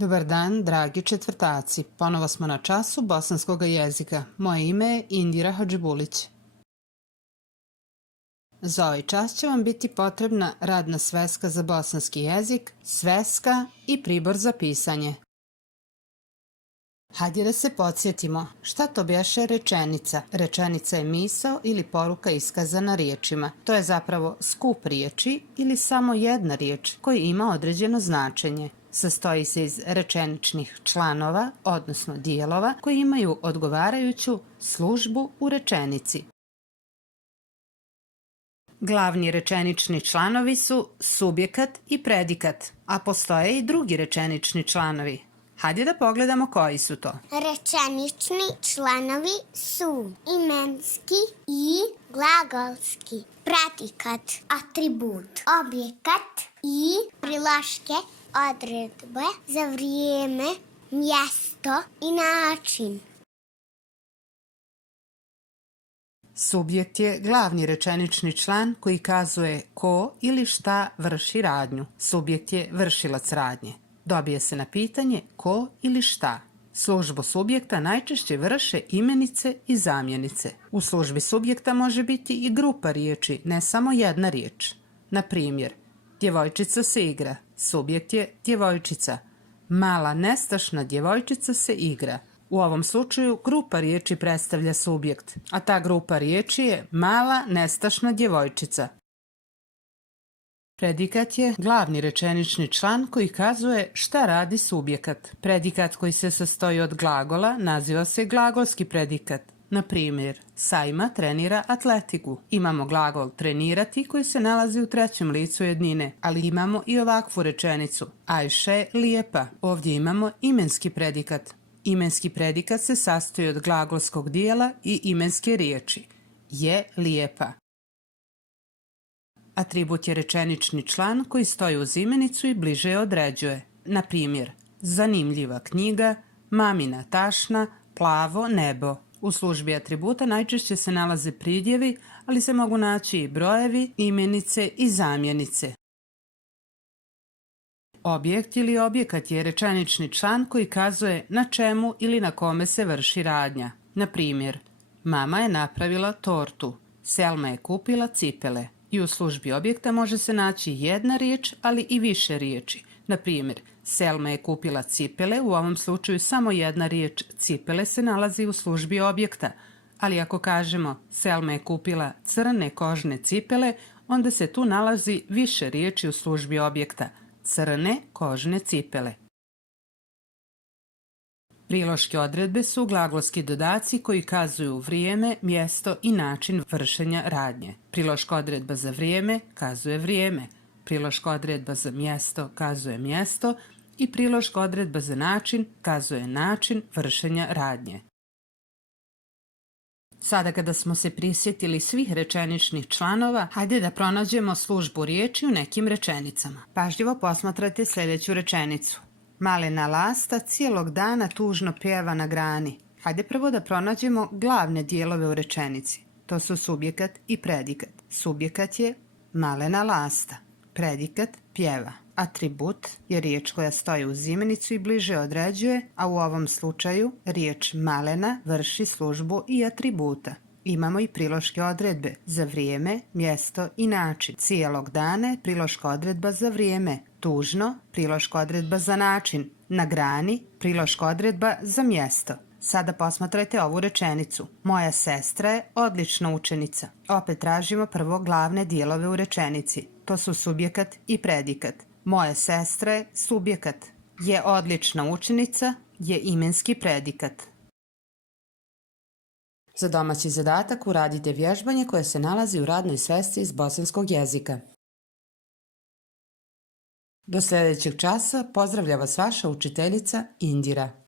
Dobar dan, dragi četvrtaci. Ponovo smo na času bosanskog jezika. Moje ime je Indira Hadžibulić. Za ovaj čas će vam biti potrebna radna sveska za bosanski jezik, sveska i pribor za pisanje. Hajde da se podsjetimo, šta to bješe rečenica? Rečenica je misao ili poruka iskazana riječima. To je zapravo skup riječi ili samo jedna riječ koji ima određeno značenje. Sastoji se iz rečeničnih članova, odnosno dijelova, koji imaju odgovarajuću službu u rečenici. Glavni rečenični članovi su subjekat i predikat, a postoje i drugi rečenični članovi. Hajde da pogledamo koji su to. Rečenični članovi su imenski i glagolski, predikat, atribut, objekat i priloške odredbe za vrijeme, mjesto i način. Subjekt je glavni rečenični član koji kazuje ko ili šta vrši radnju. Subjekt je vršilac radnje. Dobije se na pitanje ko ili šta. Službu subjekta najčešće vrše imenice i zamjenice. U službi subjekta može biti i grupa riječi, ne samo jedna riječ. Na primjer, djevojčica se igra. Subjekt je djevojčica. Mala nestašna djevojčica se igra. U ovom slučaju grupa riječi predstavlja subjekt, a ta grupa riječi je mala nestašna djevojčica. Predikat je glavni rečenični član koji kazuje šta radi subjekat. Predikat koji se sastoji od glagola naziva se glagolski predikat. Na primjer, Sajma trenira atletiku. Imamo glagol trenirati koji se nalazi u trećem licu jednine, ali imamo i ovakvu rečenicu. Ajša je lijepa. Ovdje imamo imenski predikat. Imenski predikat se sastoji od glagolskog dijela i imenske riječi. Je lijepa. Atribut je rečenični član koji stoji uz imenicu i bliže je određuje. Na primjer, zanimljiva knjiga, mamina tašna, plavo nebo. U službi atributa najčešće se nalaze pridjevi, ali se mogu naći i brojevi, imenice i zamjenice. Objekt ili objekat je rečenični član koji kazuje na čemu ili na kome se vrši radnja. Na primjer, mama je napravila tortu, Selma je kupila cipele. I u službi objekta može se naći jedna riječ, ali i više riječi. Na primjer, Selma je kupila cipele, u ovom slučaju samo jedna riječ cipele se nalazi u službi objekta. Ali ako kažemo Selma je kupila crne kožne cipele, onda se tu nalazi više riječi u službi objekta. Crne kožne cipele. Priloške odredbe su glagolski dodaci koji kazuju vrijeme, mjesto i način vršenja radnje. Priloška odredba za vrijeme kazuje vrijeme. Priloška odredba za mjesto kazuje mjesto i priloška odredba za način kazuje način vršenja radnje. Sada kada smo se prisjetili svih rečeničnih članova, hajde da pronađemo službu riječi u nekim rečenicama. Pažljivo posmatrajte sljedeću rečenicu. Malena lasta cijelog dana tužno pjeva na grani. Hajde prvo da pronađemo glavne dijelove u rečenici. To su subjekat i predikat. Subjekat je malena lasta. Predikat pjeva. Atribut je riječ koja stoji uz imenicu i bliže određuje, a u ovom slučaju riječ malena vrši službu i atributa. Imamo i priloške odredbe za vrijeme, mjesto i način. Cijelog dana je priloška odredba za vrijeme. Tužno, priloška odredba za način. Na grani, priloška odredba za mjesto. Sada posmatrajte ovu rečenicu. Moja sestra je odlična učenica. Opet tražimo prvo glavne dijelove u rečenici. To su subjekat i predikat. Moja sestra je subjekat. Je odlična učenica je imenski predikat. Za domaći zadatak uradite vježbanje koje se nalazi u radnoj svesci iz bosanskog jezika. Do sljedećeg časa pozdravlja vas vaša učiteljica Indira.